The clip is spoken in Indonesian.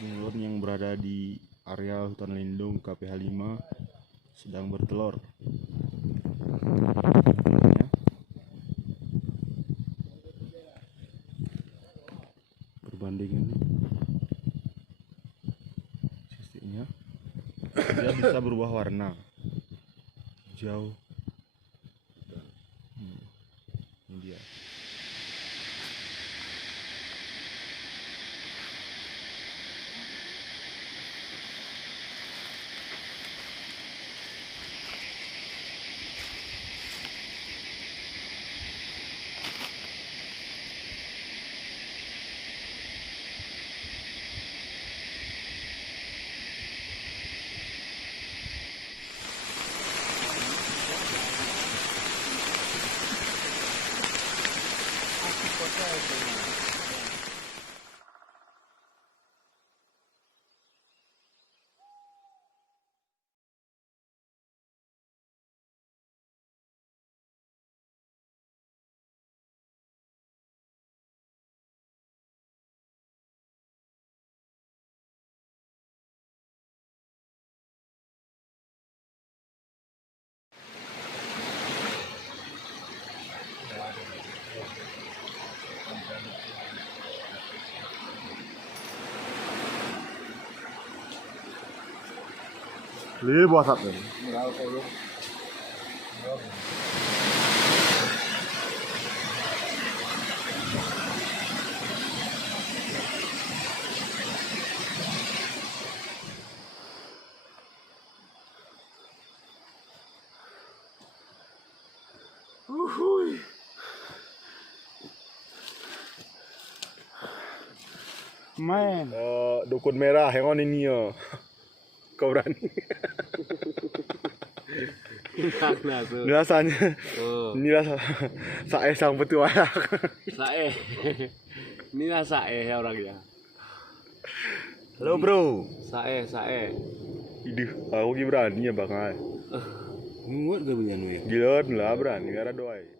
Bunglon yang berada di area hutan lindung KPH 5 sedang bertelur. Perbandingan sisinya, dia bisa berubah warna hijau. Ini dia. Lili buah satu. Main. Dukun merah yang on ini ya. Kau berani? Ini rasanya. Ini rasa sae sang petualang. Sae. Ini lah sae ya orangnya. Halo bro. Sae. Idih, aku berani ya bakal. Muat gak begini? Gila lah berani karena doai.